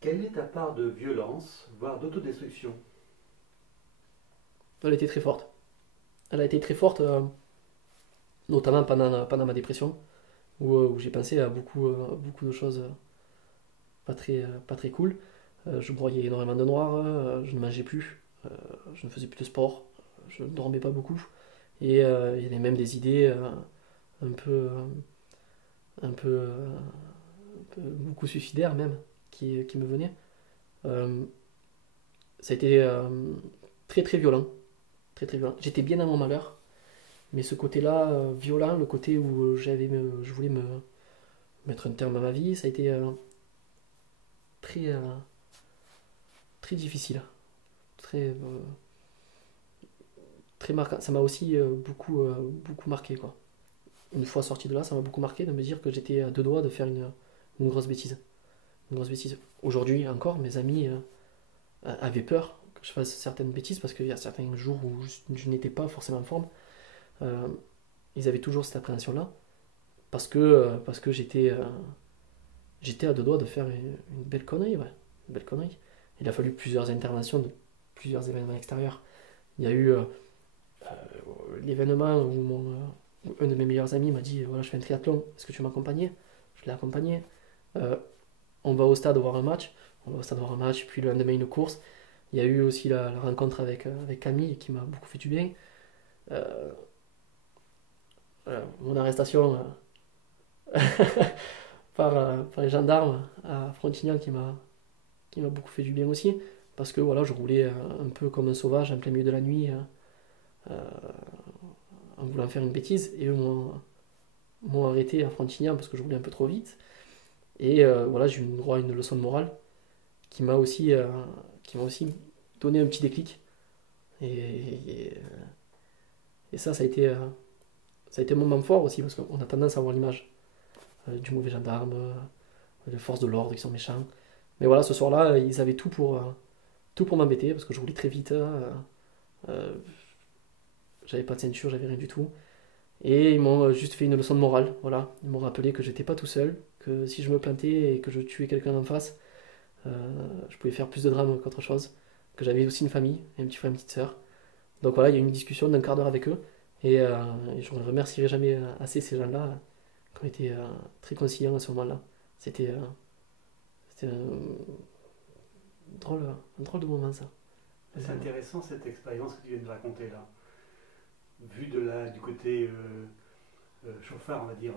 Quelle est ta part de violence, voire d'autodestruction? Elle a été très forte. Elle a été très forte, notamment pendant ma dépression, où j'ai pensé à beaucoup de choses pas très cool. Je broyais énormément de noir, je ne mangeais plus, je ne faisais plus de sport, je ne dormais pas beaucoup. Et il y avait même des idées un peu, un peu, beaucoup suicidaires même, qui me venaient. Euh, Ça a été très très violent, très très violent. J'étais bien dans mon malheur, mais ce côté-là violent, le côté où je voulais me mettre un terme à ma vie, ça a été très très difficile, très très marquant. Ça m'a aussi beaucoup marqué quoi. Une fois sorti de là, ça m'a beaucoup marqué de me dire que j'étais à deux doigts de faire une grosse bêtise. Une grosse bêtise. Aujourd'hui encore, mes amis avaient peur que je fasse certaines bêtises parce qu'il y a certains jours où je n'étais pas forcément en forme. Euh, Ils avaient toujours cette appréhension-là parce que j'étais à deux doigts de faire une belle connerie, ouais, une belle connerie. Il a fallu plusieurs interventions de plusieurs événements extérieurs. Il y a eu l'événement où un de mes meilleurs amis m'a dit voilà, je fais un triathlon, est-ce que tu m'accompagnais? Je l'ai accompagné. Euh, on va au stade voir un match. On va au stade voir un match, puis le lendemain une course. Il y a eu aussi la rencontre avec Camille qui m'a beaucoup fait du bien. Euh, Mon arrestation par les gendarmes à Frontignan qui m'a beaucoup fait du bien aussi. Parce que voilà, je roulais un peu comme un sauvage en plein milieu de la nuit euh, en voulant faire une bêtise. Et eux m'ont arrêté à Frontignan parce que je roulais un peu trop vite. Et voilà, j'ai eu droit à une leçon de morale qui m'a aussi, euh, qui m'a aussi donné un petit déclic. Et ça, ça a été un moment fort aussi parce qu'on a tendance à avoir l'image du mauvais gendarme, de force de l'ordre, qui sont méchants. Mais voilà, ce soir-là, ils avaient tout pour m'embêter parce que je roulais très vite. Euh, J'avais pas de ceinture, j'avais rien du tout. Et ils m'ont juste fait une leçon de morale. Voilà, ils m'ont rappelé que j'étais pas tout seul, que si je me plantais et que je tuais quelqu'un en face, je pouvais faire plus de drame qu'autre chose. Que j'avais aussi une famille, un petit frère, une petite sœur. Donc voilà, il y a eu une discussion d'un quart d'heure avec eux. Et je ne remercierai jamais assez ces gens-là qui ont été très conciliants à ce moment-là. C'était c'était un drôle de moment ça. C'est intéressant cette expérience que tu viens de raconter là. Vu du côté chauffard, on va dire,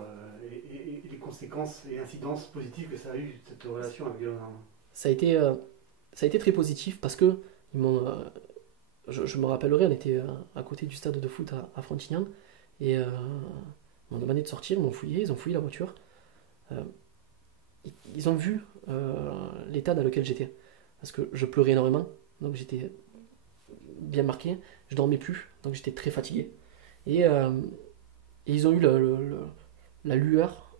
et les conséquences et incidences positives que ça a eu, cette relation avec Léonard. Ça a été, euh, Ça a été très positif parce que ils m'ont, je me rappellerai, on était à côté du stade de foot à Frontignan et ils m'ont demandé de sortir, ils ont fouillé la voiture. Euh, ils ont vu l'état dans lequel j'étais parce que je pleurais énormément, donc j'étais bien marqué, je dormais plus, donc j'étais très fatigué. Et, euh, et ils ont eu la lueur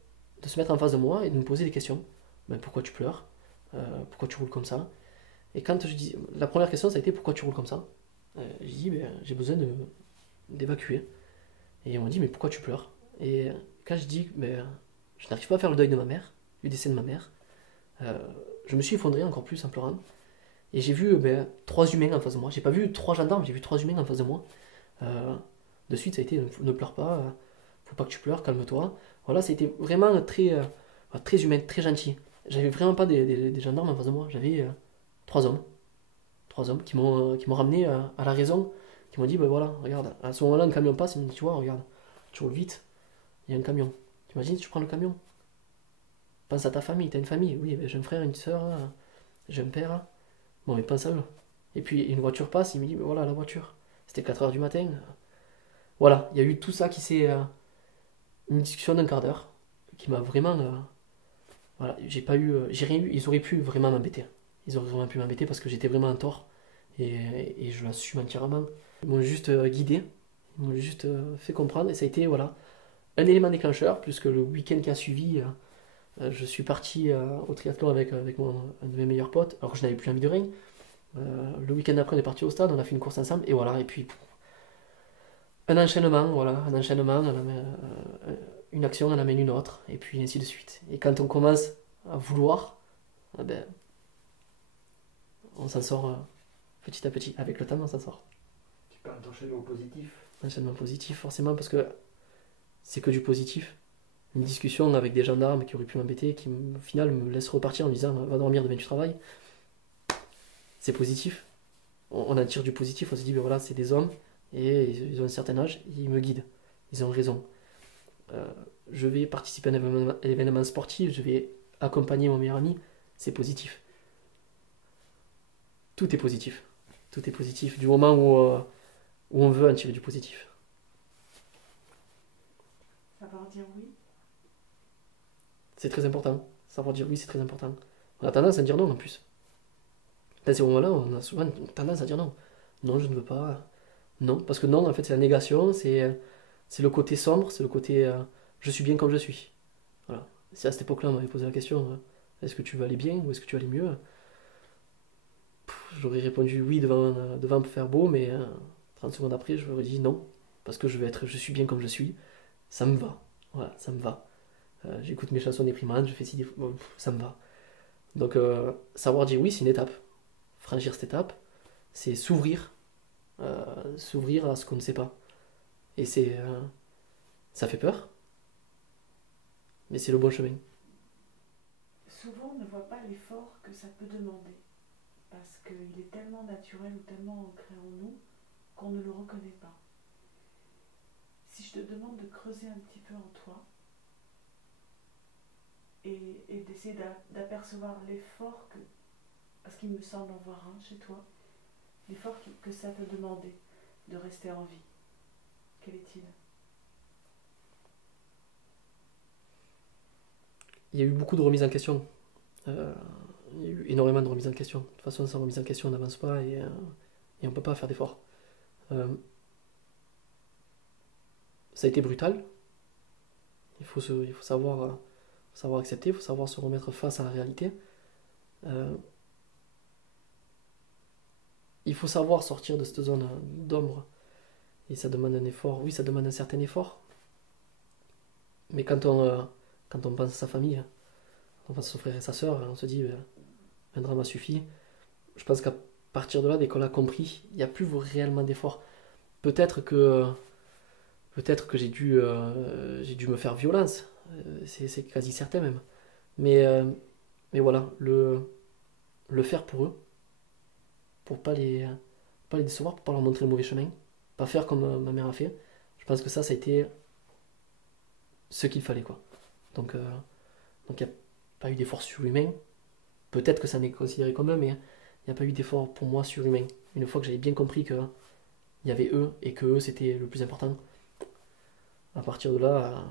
de se mettre en face de moi et de me poser des questions. Ben, pourquoi tu pleures? Pourquoi tu roules comme ça? Et quand je dis, la première question ça a été pourquoi tu roules comme ça? J'ai dit ben, j'ai besoin d'évacuer. Et on m'a dit mais pourquoi tu pleures? Et quand je dis ben, je n'arrive pas à faire le deuil de ma mère, du décès de ma mère, euh, je me suis effondré encore plus en pleurant. Et j'ai vu ben, trois humains en face de moi. J'ai pas vu trois gendarmes, j'ai vu trois humains en face de moi. Euh, de suite, ça a été ne pleure pas, faut pas que tu pleures, calme-toi. Voilà, ça a été vraiment très humain, très gentil. J'avais vraiment pas des gendarmes en face de moi. J'avais trois hommes, trois hommes qui m'ont ramené à la raison, qui m'ont dit ben voilà, regarde, à ce moment-là, un camion passe, ils m'ont dit tu vois, regarde, tu roules vite, il y a un camion. T'imagines, tu prends le camion, pense à ta famille, t'as une famille, oui, ben, j'ai un frère, une soeur, j'ai un père, bon, mais pense à eux. Et puis une voiture passe, il me dit ben voilà la voiture. C'était 4 heures du matin. Voilà, il y a eu tout ça qui s'est. Une discussion d'un quart d'heure qui m'a vraiment. Voilà, j'ai pas eu. J'ai rien eu. Ils auraient pu vraiment m'embêter. Ils auraient vraiment pu m'embêter parce que j'étais vraiment en tort. Et je l'assume entièrement. Ils m'ont juste guidé. Ils m'ont juste fait comprendre. Et ça a été, voilà, un élément déclencheur, puisque le week-end qui a suivi, je suis parti au triathlon avec un de mes meilleurs potes, alors que je n'avais plus envie de rien. Le week-end après, on est parti au stade, on a fait une course ensemble, et voilà, et puis un enchaînement, voilà, un enchaînement, une action en amène une autre, et puis ainsi de suite. Et quand on commence à vouloir, eh ben, on s'en sort petit à petit. Avec le temps, on s'en sort. Tu parles d'enchaînement positif. Enchaînement positif, forcément, parce que c'est que du positif. Une discussion avec des gendarmes qui auraient pu m'embêter, qui au final me laissent repartir en me disant va dormir, demain tu travailles. C'est positif. On en tire du positif, on se dit ben voilà, c'est des hommes et ils ont un certain âge, ils me guident. Ils ont raison. Je vais participer à un événement sportif, je vais accompagner mon meilleur ami, c'est positif. Tout est positif. Tout est positif du moment où on veut en tirer du positif. Savoir dire oui. C'est très important. Savoir dire oui, c'est très important. On a tendance à dire non en plus. Dans ces moments-là, on a souvent tendance à dire non. Non, je ne veux pas. Non, parce que non, en fait, c'est la négation, c'est le côté sombre, c'est le côté je suis bien comme je suis. Voilà. Si à cette époque-là, on m'avait posé la question est-ce que tu veux aller bien ou est-ce que tu veux aller mieux? J'aurais répondu oui devant me faire beau, mais 30 secondes après, j'aurais dit non, parce que je suis bien comme je suis, ça me va. Voilà, ça me va. J'écoute mes chansons déprimantes, je fais ci, bon, ça me va. Donc, savoir dire oui, c'est une étape. Franchir cette étape, c'est s'ouvrir à ce qu'on ne sait pas. Et ça fait peur, mais c'est le bon chemin. Souvent, on ne voit pas l'effort que ça peut demander. Parce qu'il est tellement naturel ou tellement ancré en nous qu'on ne le reconnaît pas. Si je te demande de creuser un petit peu en toi et d'essayer d'apercevoir l'effort que, parce qu'il me semble en voir un chez toi, l'effort que ça te demandait de rester en vie, quel est-il? Il y a eu beaucoup de remises en question. Il y a eu énormément de remises en question. De toute façon, sans remise en question, on n'avance pas et on ne peut pas faire d'efforts. Ça a été brutal. Il faut savoir accepter, il faut savoir se remettre face à la réalité. Il faut savoir sortir de cette zone d'ombre. Et ça demande un effort. Oui, ça demande un certain effort. Mais quand on pense à sa famille, quand on pense à son frère et sa sœur, on se dit un drame a suffi. Je pense qu'à partir de là, dès qu'on l'a compris, il n'y a plus réellement d'effort. Peut-être que j'ai dû me faire violence. C'est quasi certain même. Mais voilà, le faire pour eux, pour pas les décevoir, pour pas leur montrer le mauvais chemin, pas faire comme ma mère a fait. Je pense que ça a été ce qu'il fallait, quoi. Donc il n'y a pas eu d'effort surhumain. Peut-être que ça n'est considéré comme un, mais il n'y a pas eu d'effort pour moi surhumain. Une fois que j'avais bien compris qu'il y avait eux et que eux c'était le plus important, à partir de là,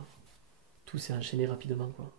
tout s'est enchaîné rapidement, quoi.